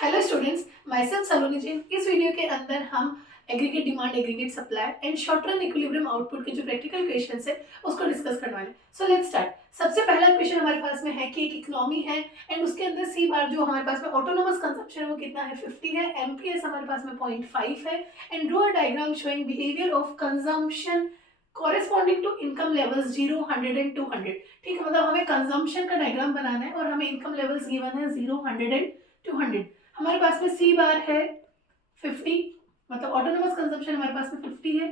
Hello students, my self सलोनी जैन। इस video के अंदर हम aggregate demand, aggregate supply and short run equilibrium output के जो प्रैक्टिकल क्वेश्चंस है उसको डिस्कस करने वाले। So let's start. सबसे पहला क्वेश्चन हमारे पास में है कि एक इकोनॉमी है एंड उसके अंदर सी बार जो हमारे पास में ऑटोनोमस कंजप्शन है वो कितना है 50 है, एमपीएस हमारे पास में 0.5 है and draw a diagram showing behaviour of consumption corresponding to income levels 0, 100 and 200। ठीक है, मतलब हमें कंजम्पशन का डायग्राम बनाना है और हमें इनकम लेवल्स गिवन है 0, 100 एंड 200। हमारे पास में सी बार है 50, मतलब ऑटोनोमस कंजम्पशन हमारे पास में 50 है,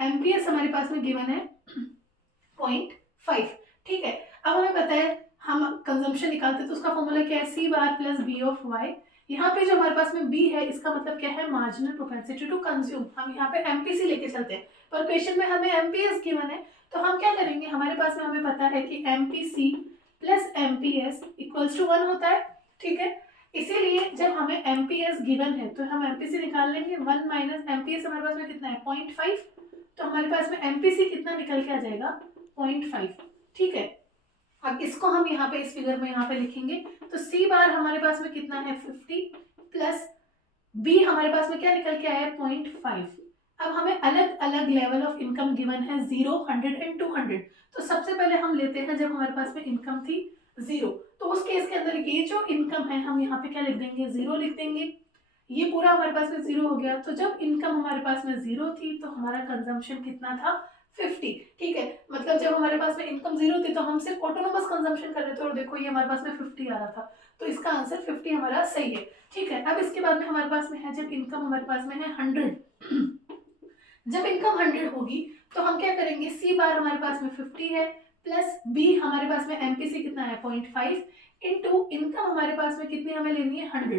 एमपीएस हमारे पास में गिवन है 0.5। ठीक है, अब हमें पता है हम कंजम्पशन निकालते हैं तो उसका फॉर्मूला क्या है, सी बार प्लस बी ऑफ वाई। यहाँ पे जो हमारे पास में बी है इसका मतलब क्या है, मार्जिनल प्रोपेंसिटी टू कंज्यूम। हम यहाँ पे एमपीसी लेके चलते हैं पर क्वेश्चन में हमें एमपीएस गिवन है, तो हम क्या करेंगे, हमारे पास में हमें पता है कि MPC plus MPS equals to 1 होता है। ठीक है, इसीलिए जब हमें एमपीएस गिवन है तो हम एमपीसी निकाल लेंगे। 1 माइनस एमपीएस हमारे पास में कितना है 0.5, तो हमारे पास में एमपीसी कितना निकल के आ जाएगा 0.5। ठीक है, अब इसको हम यहाँ पे इस फिगर में यहाँ पे लिखेंगे तो सी बार हमारे पास में कितना है 50 प्लस बी हमारे पास में क्या निकल के आया है 0.5। अब हमें अलग अलग लेवल ऑफ इनकम गिवन है 0, 100 एंड 200। तो सबसे पहले हम लेते हैं जब हमारे पास में इनकम थी 0, तो उस केस के अंदर ये जो इनकम है हम यहाँ पे क्या लिख देंगे, 0 लिख देंगे। ये पूरा हमारे पास में 0 हो गया। तो जब इनकम हमारे पास में 0 थी तो हमारा कंजम्पशन कितना था 50। ठीक है, मतलब जब हमारे पास में इनकम 0 थी तो हम सिर्फ ऑटोनोमस कंजम्पशन कर रहे थे और देखो ये हमारे पास में 50 आ रहा था, तो इसका आंसर 50 हमारा सही है। ठीक है, अब इसके बाद में हमारे पास में है जब इनकम हमारे पास में है 100। जब इनकम 100 होगी तो हम क्या करेंगे, सी बार हमारे पास में 50 है प्लस बी हमारे पास में एमपीसी कितना है 0.5 इंटू इनकम हमारे पास में कितनी हमें लेनी है 100।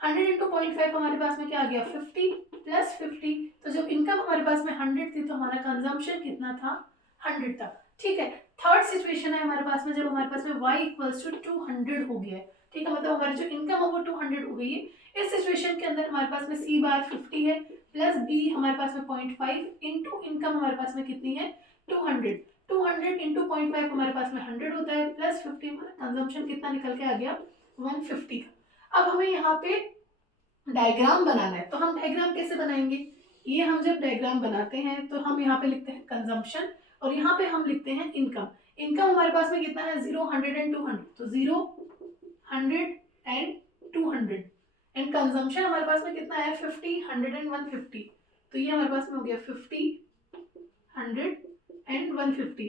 100 इंटू 0.5 हमारे पास में क्या आ गया 50 प्लस 50। तो जब इनकम हमारे पास में 100 थी तो हमारा कंजम्पशन कितना था 100 था। ठीक है, थर्ड सिचुएशन है हमारे पास में जब हमारे पास में y इक्वल्स टू 200 हो गया है। ठीक है, मतलब हमारी जो इनकम है वो 200 हो गई है। इस सिचुएशन के अंदर हमारे पास में सी बार 50 है प्लस बी हमारे पास में 0.5 इंटू इनकम हमारे पास में कितनी है 200। 200 इंटू 0.5 हमारे पास में 100 होता है प्लस 50, हमारा कंजम्पशन कितना निकल के आ गया 150 का। अब हमें यहाँ पे डायग्राम बनाना है, तो हम डायग्राम कैसे बनाएंगे, ये हम जब डायग्राम बनाते हैं तो हम यहाँ पे लिखते हैं कंजम्पशन और यहाँ पे हम लिखते हैं इनकम। इनकम हमारे पास में कितना है 0, 100 एंड 200, तो 0, 100 एंड 200 एंड कंजम्पशन हमारे पास में कितना है 50, 100 एंड 150। तो ये हमारे पास में हो गया 50, 100 एंड 150।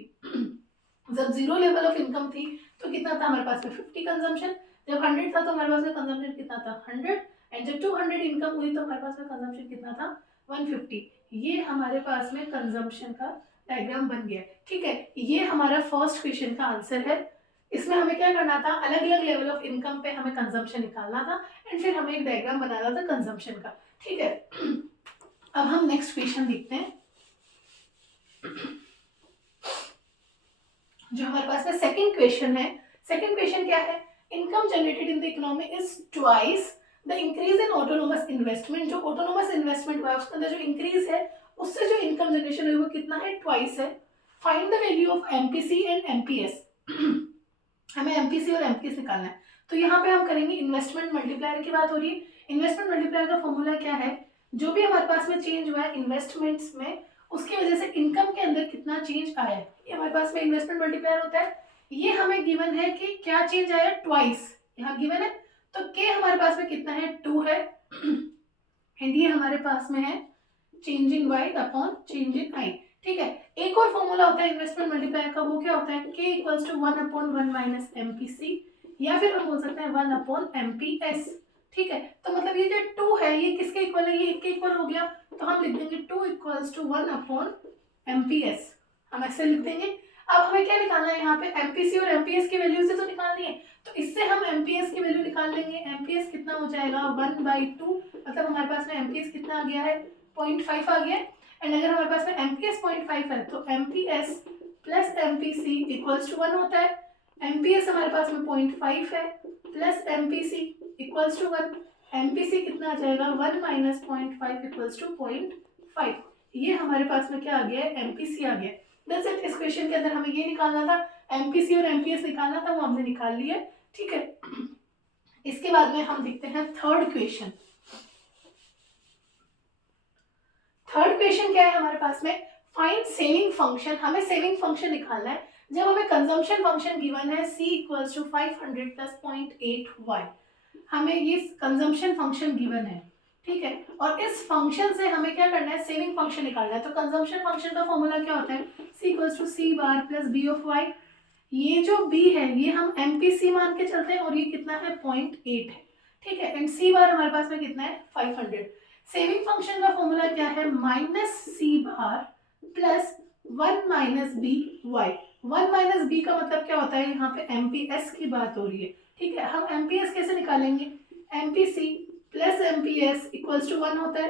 जब 0 लेवल ऑफ इनकम थी तो कितना था हमारे पास में 50 कंजम्पशन, जब 100 था तो हमारे पास में कंजम्पशन कितना था 100 एंड जब 200 इनकम हुई तो हमारे पास में कंजम्पशन कितना था 150। ये हमारे पास में कंजम्पशन का डायग्राम बन गया। ठीक है, ये हमारा फर्स्ट क्वेश्चन का आंसर है। इसमें हमें क्या करना था, अलग अलग लेवल ऑफ इनकम पे हमें कंजम्पशन निकालना था एंड फिर हमें एक डायग्राम बनाना था कंजम्पशन का। ठीक है, अब हम नेक्स्ट क्वेश्चन देखते हैं जो हमारे पास में सेकंड क्वेश्चन है। सेकंड क्वेश्चन क्या है, income generated in the economy is twice the increase in autonomous investment. जो ऑटोनोमस इन्वेस्टमेंट हुआ है उसके अंदर जो इंक्रीज है उससे जो इनकम जनरेशन हुई वो कितना है ट्वाइस है। Find the value of MPC and MPS. हमें एमपीसी और एमपीएस निकालना है, तो यहाँ पे हम करेंगे इन्वेस्टमेंट मल्टीप्लायर की बात हो रही है। इन्वेस्टमेंट मल्टीप्लायर का फॉर्मूला क्या है, जो भी हमारे पास में चेंज हुआ है इन्वेस्टमेंट्स में उसकी वजह से इनकम के अंदर कितना चेंज आया है, ये हमारे पास में इन्वेस्टमेंट मल्टीप्लायर होता है। ये हमें गिवन है कि क्या चेंज आया ट्वाइस, यहाँ गिवन है तो के हमारे पास में कितना है 2 है एंड ये हमारे पास में है change in Y upon change in I. ठीक है, एक और फॉर्मूला होता है इन्वेस्टमेंट मल्टीप्लायर का, वो क्या होता है k equals to 1 upon 1 minus MPC या फिर हम बोल सकते हैं 1 अपॉन एमपीएस। ठीक है, तो मतलब ये जो 2 है ये किसके इक्वल है, ये इनके इक्वल हो गया, तो हम लिख देंगे 2 इक्वल्स टू 1 अपॉन एमपीएस, हम ऐसे लिख देंगे। अब हमें क्या निकालना है यहाँ पे, एमपीसी और एमपीएस की वैल्यू से तो निकालनी है, तो इससे हम एमपीएस की वैल्यू निकाल लेंगे। एमपीएस कितना हो जाएगा 1/2, मतलब हमारे पास में एमपीएस कितना आ गया है 0.5 आ गया। एंड अगर हमारे पास में एमपीएस 0.5 है तो MPS plus MPC equals to 1 होता है। एमपीएस हमारे पास में 0.5 है plus MPC equals to 1, MPC कितना आ जाएगा 1 माइनस 0.5 इक्वल्स टू 0.5। ये हमारे पास में क्या आ गया है एमपीसी आ गया। दैट्स इट, इस क्वेश्चन के अंदर हमें ये निकालना था, एमपीसी और एमपीएस निकालना था, वो हमने निकाल लिया। ठीक है, इसके बाद में हम देखते हैं थर्ड क्वेश्चन। थर्ड क्वेश्चन क्या है हमारे पास में, फाइंड सेविंग फंक्शन। हमें सेविंग फंक्शन निकालना है जब हमें कंजम्पशन फंक्शन गिवन है c equals to 500 plus 0.8y। हमें ये कंजम्पशन फंक्शन गिवन है, ठीक है, और इस फंक्शन से हमें क्या करना है, सेविंग फंक्शन निकालना है। तो कंजम्पशन फंक्शन का फॉर्मूला क्या होता है, c equals to c bar plus b of y। ये जो b है ये हम MPC मान के चलते हैं और ये कितना है 0.8 है, ठीक है, एंड c बार हमारे पास में कितना है 500। सेविंग फंक्शन का फॉर्मूला क्या है, minus c bar plus 1 minus B Y. 1 minus B का मतलब क्या होता है, यहाँ पे MPS की बात हो रही है, ठीक है। हम MPS कैसे निकालेंगे, MPC plus MPS equals to 1 होता है।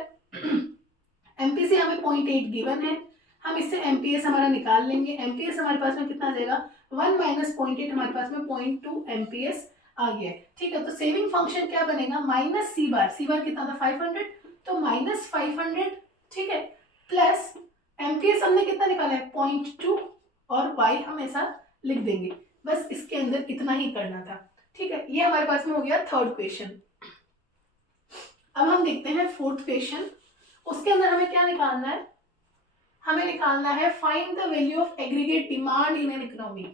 MPC हमें 0.8 गिवन है, हम इससे MPS हमारा निकाल लेंगे। MPS हमारे पास में कितना आ जाएगा, 1 माइनस 0.8 हमारे पास में 0.2 MPS आ गया है, ठीक है। तो सेविंग फंक्शन क्या बनेगा, माइनस सी बार कितना था 500, तो माइनस 500, ठीक है, प्लस MPS हमने कितना निकाला है 0.2 और y हम ऐसा लिख देंगे। बस इसके अंदर इतना ही करना था, ठीक है। ये हमारे पास में हो गया थर्ड क्वेश्चन। अब हम देखते हैं फोर्थ क्वेश्चन। उसके अंदर हमें क्या निकालना है, हमें निकालना है find the value of aggregate demand in an economy.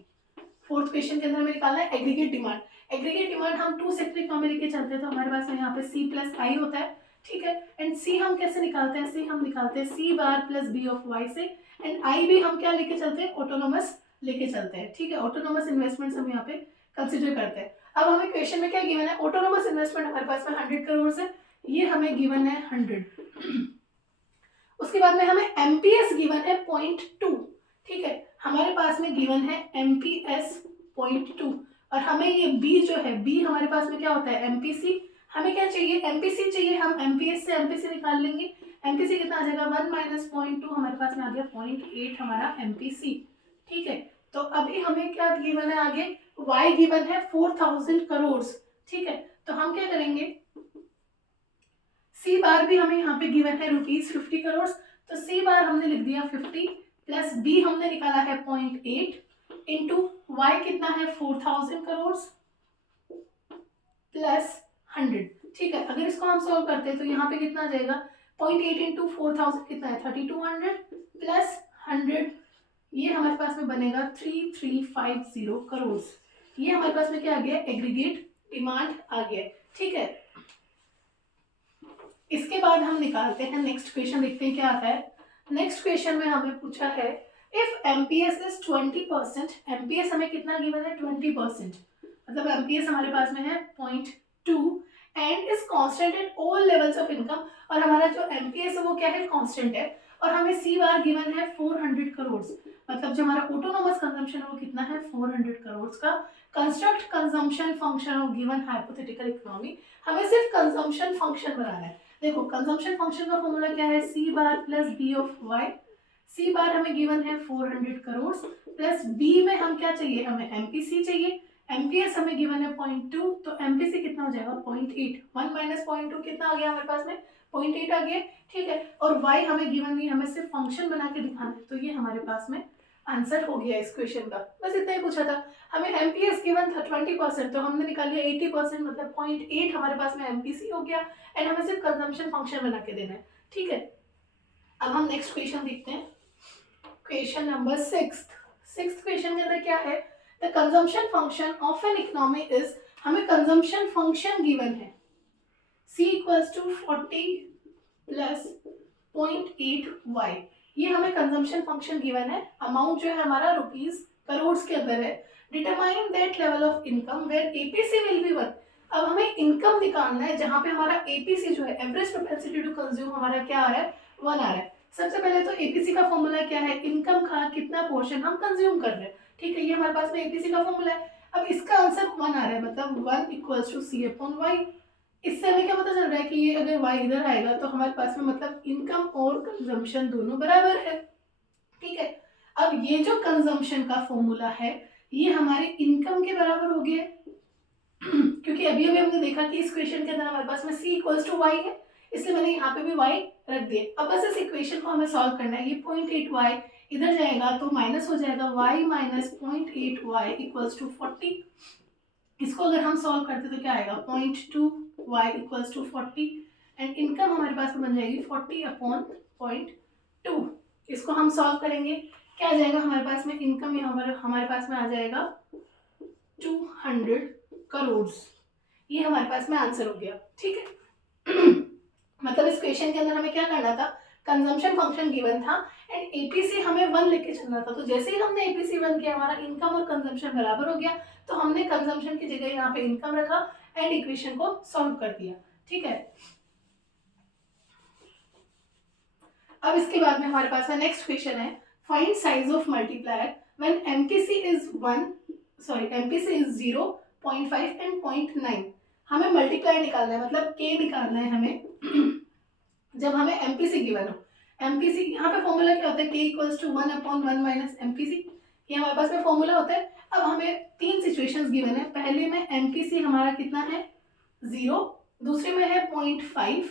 Fourth question के अंदर हमें निकालना है एग्रीगेट डिमांड। एग्रीगेट डिमांड हम टू सेक्टर इकोनॉमी लेके चलते हैं, तो हमारे पास में यहाँ पे C प्लस आई होता है, ठीक है। एंड C हम कैसे निकालते हैं, C हम निकालते हैं C bar plus B of Y से, एंड I भी हम क्या लेके चलते हैं, ऑटोनोमस लेके चलते हैं, ठीक है। ऑटोनोमस इन्वेस्टमेंट्स हम यहाँ पे कंसिडर करते हैं। अब हमें क्वेश्चन में क्या गिवन है, ऑटोनोमस इन्वेस्टमेंट हमारे पास में 100 करोड़ है, ये हमें गिवन है 100। उसके बाद में हमें MPS गिवन है 0.2, ठीक है, हमारे पास में गिवन है MPS 0.2, और हमें ये B जो है, B हमारे पास में क्या होता है MPC। हमें क्या चाहिए, MPC चाहिए, हम MPS से MPC निकाल लेंगे। MPC कितना आ जाएगा, 1 माइनस 0.2 हमारे पास में आ गया 0.8 हमारा MPC, ठीक है। तो अभी हमें क्या गिवन है, आगे Y गिवन है 4000 करोड़, ठीक है। तो हम क्या करेंगे, C बार भी हमें यहाँ पे गिवन है ₹50 करोड़, तो C बार हमने लिख दिया 50 प्लस B हमने निकाला है 0.8 इंटू Y कितना है 4000 करोड़ प्लस 100, ठीक है। अगर इसको हम सॉल्व करते हैं तो यहाँ पे कितना आ जाएगा, 0.8 इंटू 4000 कितना है 3200 प्लस 100, ये हमारे पास में बनेगा 3350 करोड़। ये हमारे पास में क्या आ गया, एग्रीगेट डिमांड आ गया, ठीक है। इसके बाद हम निकालते हैं नेक्स्ट क्वेश्चन, देखते हैं क्या आता है। नेक्स्ट क्वेश्चन में हमें पूछा है इफ MPS इज 20%, MPS हमें कितना गिवन है 20%, मतलब MPS हमारे पास में है 0.2 and is constant at all levels of income, और हमारा जो MPS है वो क्या है, कांस्टेंट है, और हमें C बार गिवन है 400 करोड़, मतलब जो हमारा ऑटोनोमस कंजम्पशन है वो कितना है 400 करोड़ का। Construct consumption function of given hypothetical economy. हमें सिर्फ कंजम्पशन फंक्शन बनाना है। देखो कंजम्पशन फंक्शन का फॉर्मूला क्या है, C bar plus B of Y। C बार हमें गिवन है 400 करोड़ प्लस B में हम क्या चाहिए, हमें MPC चाहिए। MPS हमें गिवन है 0.2, तो MPC कितना हो जाएगा 0.8, 1 माइनस 0.2 कितना आ गया हमारे पास में 0.8 आ गया, ठीक है। और Y हमें गिवन नहीं, हमें सिर्फ फंक्शन बना के दिखाना है, तो ये हमारे पास में आंसर हो गया इस क्वेश्चन का। बस इतना ही पूछा था। हमें MPS गिवन था 20%, तो हमने निकाल लिया 80%, मतलब 0.8 हमारे पास में MPC हो गया, एंड हमें सिर्फ कंजम्पशन फंक्शन बना के देना है, ठीक है। अब हम नेक्स्ट क्वेश्चन देखते हैं, क्वेश्चन नंबर 6 क्वेश्चन के अंदर क्या है, the consumption function of an economy is, हमें कंजम्पशन फंक्शन गिवन है C equals to 40 plus 0.8y, ये हमें कंजम्पशन फंक्शन गिवन है। अमाउंट जो है हमारा रुपीज करोड़ के अंदर है। Determine that level of income where APC will be 1। अब हमें इनकम निकालना है जहां पे हमारा APC जो है, एवरेज प्रोपेंसिटी टू कंज्यूम, हमारा क्या आ रहा है 1 आ रहा है। सबसे पहले तो APC का फॉर्मूला क्या है, इनकम का कितना पोर्शन हम कंज्यूम कर रहे हैं, ठीक है, ये हमारे पास में APC का फॉर्मूला है। अब इसका आंसर 1 आ रहा है, मतलब 1 equals to C upon Y। इससे हमें क्या पता चल रहा है कि ये अगर y इधर आएगा तो हमारे पास में मतलब इनकम और कंजम्पशन दोनों बराबर है, ठीक है। अब ये जो कंजम्पशन का फॉर्मूला है ये हमारे इनकम के बराबर हो गया क्योंकि अभी अभी हमने देखा कि इस क्वेश्चन के अंदर हमारे पास में C इक्वल्स टू y है, इसलिए मैंने यहाँ पे भी y रख दिया। अब बस इस इक्वेशन को हमें सॉल्व करना है। ये 0.8y इधर जाएगा तो माइनस हो जाएगा, y minus 0.8y equals to 40, इसको अगर हम सॉल्व करते तो क्या आएगा 0.2 y equals to 40 and income हमारे पास में बन जाएगी 40 अपॉन 0.2। इसको हम सॉल्व करेंगे, क्या आ जाएगा हमारे पास में इनकम यहाँ पर हमारे पास में आ जाएगा 200 करोड़। ये हमारे पास में आंसर हो गया, ठीक है। मतलब इस क्वेश्चन के अंदर हमें क्या करना था, कंजम्पशन फंक्शन गिवन था एंड एपीसी हमें 1 लेके चलना था। तो जैसे ही हमने एपीसी 1 किया हमारा इनकम और कंजम्पशन बराबर हो गया, तो हमने कंजम्पशन की जगह यहाँ पे इनकम रखा एंड इक्वेशन को सॉल्व कर दिया, ठीक है। अब इसके बाद में हमारे पास में नेक्स्ट क्वेश्चन है, find size of multiplier when MPC is 0.5 and 0.9। हमें मल्टीप्लाई निकालना है, मतलब के निकालना है हमें जब हमें एमपीसी गिवन हो। एमपीसी यहाँ पे फॉर्मूला क्या होता है, k equals to 1/1 minus MPC, ये हमारे पास में फॉर्मूला होता है। अब हमें 3 सिचुएशंस गिवन है, पहले में एमपीसी हमारा कितना है 0, दूसरे में है 0.5,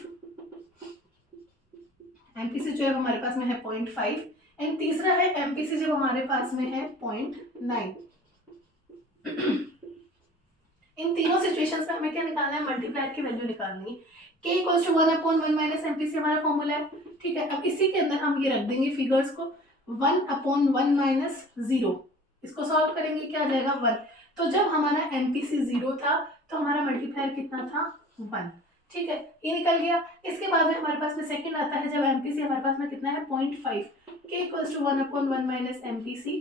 एमपीसी जो है हमारे पास में है 0.5 एंड तीसरा है एमपीसी जब हमारे पास में है 0.9। इन तीनों सिचुएशंस में हमें क्या निकालना है, मल्टीप्लायर की वैल्यू निकालनी है। k equals to 1/1 minus MPC हमारा फॉर्मूला है, ठीक है। अब इसी के अंदर हम ये रख देंगे फिगर्स को 1/1 माइनस 0, इसको सॉल्व करेंगे क्या आ जाएगा 1। तो जब हमारा एमपीसी 0 था तो हमारा मल्टीप्लायर कितना था 1, ठीक है, ये निकल गया। इसके बाद में हमारे पास में सेकंड आता है जब एमपीसी हमारे पास में कितना है 0.5, k equals to 1/1 minus MPC,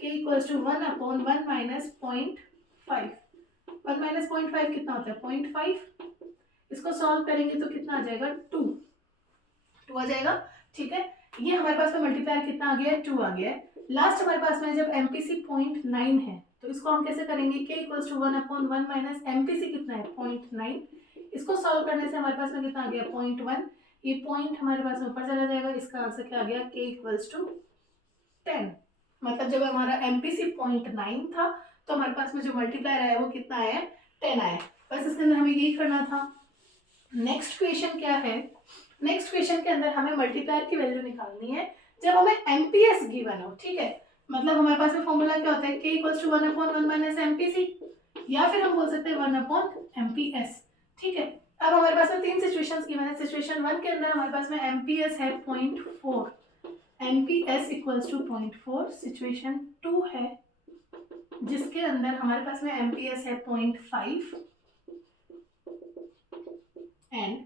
k equals to 1/1 minus 0.5, 1 minus 0.5 कितना होता है 0.5, इसको सॉल्व करेंगे तो कितना आ जाएगा 2 आ जाएगा, ठीक है। ये हमारे पास में मल्टीप्लायर कितना आ गया है 2 आ गया है। लास्ट हमारे पास में जब एमपीसी 0.9 है तो इसको हम कैसे करेंगे, k equals to 1/1 minus MPC कितना है 0.9, इसको सॉल्व करने से हमारे पास में कितना आ गया 0.1, ये पॉइंट हमारे पास में ऊपर चला जाएगा, इसका आंसर क्या आ गया k इक्वल्स टू 10। मतलब जब हमारा एमपीसी 0.9 था तो हमारे पास में जो मल्टीप्लायर आया वो कितना आया 10 आया। बस इसके अंदर हमें यही करना था। नेक्स्ट क्वेश्चन क्या है, नेक्स्ट क्वेश्चन के अंदर हमें मल्टीप्लायर की वैल्यू निकालनी है जब हमें एमपीएस गिवन हो, ठीक है। मतलब हमारे पास में फॉर्मूला क्या होता है, k equals to 1/1 minus MPC, या फिर हम बोल सकते हैं 1/एमपीएस, ठीक है। अब हमारे पास में 3 सिचुएशंस गिवन है। सिचुएशन 1 के अंदर हमारे पास में एमपीएस है 0.4, एमपीएस इक्वल्स टू 0.4। सिचुएशन 2 है जिसके अंदर हमारे पास में एमपीएस है 0.5 एंड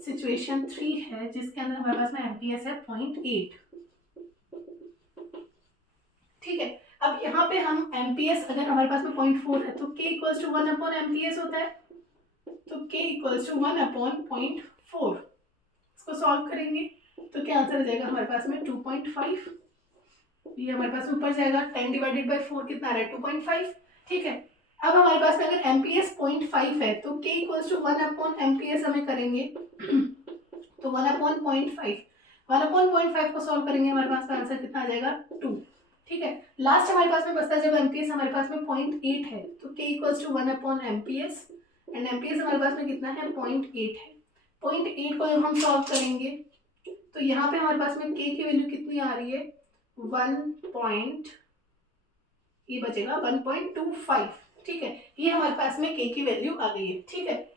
सिचुएशन 3 है जिसके अंदर हमारे पास में एमपीएस है 0.8, ठीक है। अब यहाँ पे हम एमपीएस अगर हमारे पास में 0.4 है तो k इक्वल्स टू 1/एमपीएस होता है, तो k इक्वल्स टू 1/0.4, इसको सॉल्व करेंगे तो क्या आंसर आ जाएगा हमारे पास में 2.5, ये हमारे पास ऊपर जाएगा 10 डिवाइडेड बाई 4 कितना आ रहा है 2.5, ठीक है। अब हमारे पास में अगर एमपीएस 0.5 है तो k इक्वल्स टू 1/एमपीएस हमें करेंगे तो 1/0.5, 1/0.5 को सॉल्व करेंगे हमारे पास का आंसर कितना आ जाएगा 2, ठीक है। लास्ट हमारे पास में बचता है जब एमपीएस हमारे पास में 0.8 है तो k equals to one by MPS and MPS हमारे पास में कितना है 0.8 है। 0.8 को जब हम सॉल्व करेंगे तो यहाँ पे हमारे पास में k की वैल्यू कितनी आ रही है 1. ये बचेगा 1.25, ठीक है। ये हमारे पास में k की वैल्यू आ गई है, ठीक है।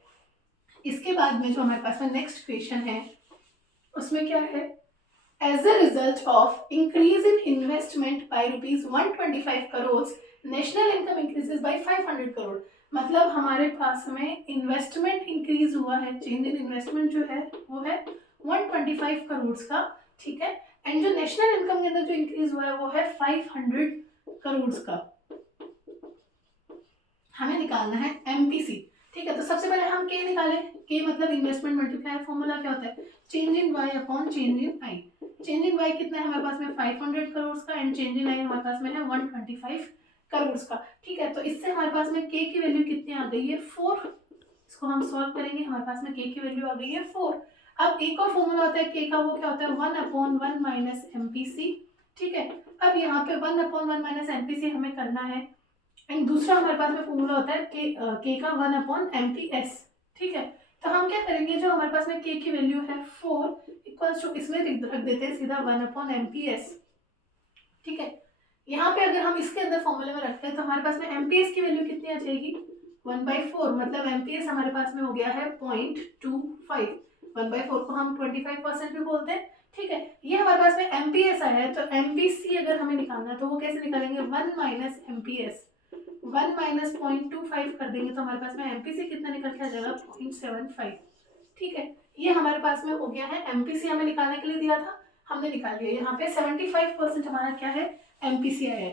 इसके बाद में जो हमारे पास में नेक्स्ट क्वेश्चन है उसमें क्या है, as a result of increase in investment by ₹125 crore national income increases by 500 crore. मतलब हमारे पास में इन्वेस्टमेंट इंक्रीज हुआ है, चेंज इन इन्वेस्टमेंट जो है वो है 125 करोड़ का, ठीक है। एंड जो नेशनल इनकम के अंदर जो इंक्रीज हुआ है वो है 500 करोड़ का। हमें निकालना है एमपीसी, ठीक है। तो सबसे पहले हम के निकाले, के मतलब इन्वेस्टमेंट मल्टीप्लायर, फॉर्मूला क्या होता है change in Y upon change in I. Change in Y कितना है हमारे पास में 500 करोड़ का एंड चेंज इन आई हमारे पास में है 125 करोड़ का, ठीक है। तो इससे हमारे पास में के की वैल्यू कितनी आ गई है 4, इसको हम सॉल्व करेंगे हमारे पास में के की वैल्यू आ गई है 4। अब एक और फॉर्मूला होता है के का, वो क्या होता है 1/1 माइनस एमपीसी, ठीक है। अब यहाँ पे 1/1 माइनस एमपीसी हमें करना है एंड दूसरा हमारे पास में फॉर्मूला होता है के का 1/एमपीएस, ठीक है। तो हम क्या करेंगे, जो हमारे पास में के की वैल्यू है 4 इक्वल्स टू इसमें रख देते हैं सीधा 1/एमपीएस, ठीक है। यहाँ पे अगर हम इसके अंदर फॉर्मूले में रखते हैं तो हमारे पास में एमपीएस की वैल्यू कितनी आ जाएगी 1/4 मतलब एमपीएस हमारे पास में हो गया है 0.25। 1/4 को हम 25% भी बोलते हैं, ठीक है। ये हमारे पास में एमपीएस आया है, तो एमपीसी अगर हमें निकालना है तो वो कैसे निकालेंगे, 1 माइनस एमपीएस, 1 माइनस 0.25 कर देंगे तो हमारे पास में एमपीसी कितना निकल के आ जाएगा, 0.75, ठीक है। ये हमारे पास में हो गया है, एमपीसी हमें निकालने के लिए दिया था, हमने निकाल लिया। यहाँ पे 75% हमारा क्या है, एमपीसी है।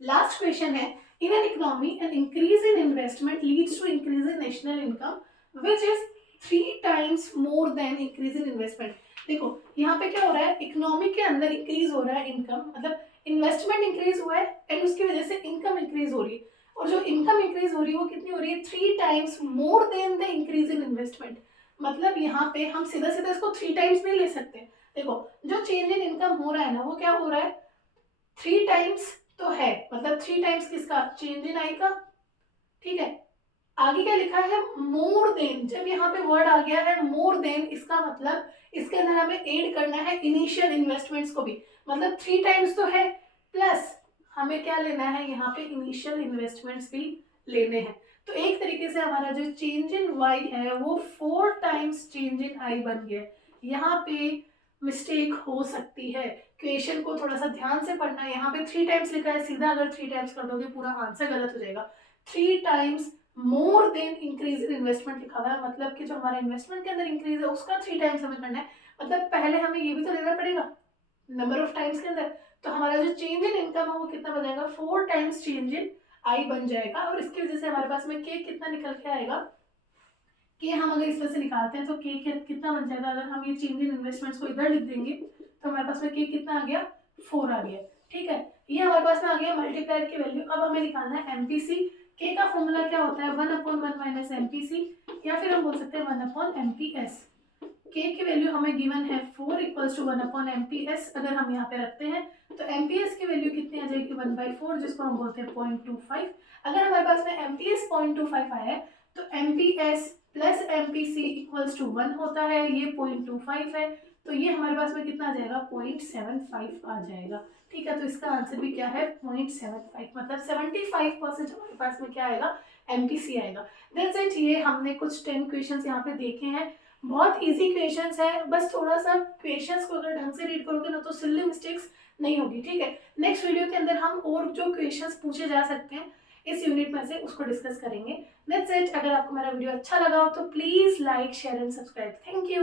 लास्ट क्वेश्चन है, in an economy an increase in investment leads to increase in national income which is 3 times more than increase in investment. देखो यहाँ पे क्या हो रहा है, इकोनॉमी के अंदर इंक्रीज हो रहा है इनकम, मतलब इन्वेस्टमेंट इंक्रीज हुआ है एंड उसकी वजह से इनकम इंक्रीज हो रही है, और जो इनकम इंक्रीज हो रही है वो कितनी हो रही है, 3 times more then the increase in investment. मतलब यहाँ पे हम सीधा सीधा इसको 3 टाइम्स नहीं ले सकते। देखो जो चेंज इन इनकम हो रहा है ना, वो क्या हो रहा है, 3 टाइम्स तो है, मतलब 3 टाइम्स किसका, चेंज इन आई का, ठीक है। आगे क्या लिखा है, मोर देन, जब यहाँ पे वर्ड आ गया है मोर देन, इसका मतलब इसके अंदर हमें ऐड करना है इनिशियल इन्वेस्टमेंट्स को भी, मतलब 3 टाइम्स तो है, प्लस हमें क्या लेना है, यहाँ पे इनिशियल इन्वेस्टमेंट्स भी लेने हैं। तो एक तरीके से हमारा जो चेंज इन वाई है वो 4 टाइम्स चेंज इन आई बन गया। यहाँ पे मिस्टेक हो सकती है, क्वेश्चन को थोड़ा सा ध्यान से पढ़ना है। यहाँ पे 3 टाइम्स लिखा है, सीधा अगर 3 टाइम्स कर दोगे पूरा आंसर गलत हो जाएगा। 3 times more than increase in investment लिखा हुआ है, मतलब कि जो हमारा इन्वेस्टमेंट के अंदर इंक्रीज है उसका 3 टाइम्स हमें करना है, मतलब पहले हमें ये भी तो लेना पड़ेगा नंबर ऑफ टाइम्स के अंदर। तो हमारा जो चेंज इन इनकम है वो कितना बन जाएगा, 4 टाइम्स चेंज इन आई बन जाएगा, और इसकी वजह से हमारे पास में के कितना निकल के आएगा, के हम अगर इसमें से निकालते हैं तो के कितना बन जाएगा, अगर हम ये चेंज इन इन्वेस्टमेंट्स को इधर लिख देंगे तो हमारे पास में के कितना आ गया, 4 आ गया, ठीक है। ये हमारे पास में आ गया मल्टीप्लायर की वैल्यू। अब हमें निकालना है एमपीसी। के का फॉर्मूला क्या होता है, 1/1 माइनस एमपीसी, या फिर हम बोल सकते हैं 1/एमपीएस। के की वैल्यू हमें गिवन है 4 इक्वल्स टू 1/एमपीएस। अगर हम यहाँ पे रखते हैं तो एमपीएस की वैल्यू कितनी आ जाएगी, 1/4, जिसको हम बोलते हैं 0.25। अगर हमारे पास में एमपीएस 0.25 आया है तो MPS plus MPC equals to 1 होता है, ये 0.25 है, तो ये हमारे पास में कितना आ जाएगा, 0.75 आ जाएगा, ठीक है। तो इसका आंसर भी क्या है, 0.75, मतलब 75% हमारे पास में क्या आएगा, एमपीसी आएगा। That's it. ये हमने कुछ 10 क्वेश्चंस यहाँ पे देखे हैं, बहुत इजी क्वेश्चंस है, बस थोड़ा सा क्वेश्चंस को अगर ढंग से रीड करोगे ना तो सिली मिस्टेक्स नहीं होगी, ठीक है। नेक्स्ट वीडियो के अंदर हम और जो क्वेश्चंस पूछे जा सकते हैं इस यूनिट में से उसको डिस्कस करेंगे। That's it. अगर आपको मेरा वीडियो अच्छा लगा हो तो please like share and subscribe. Thank you.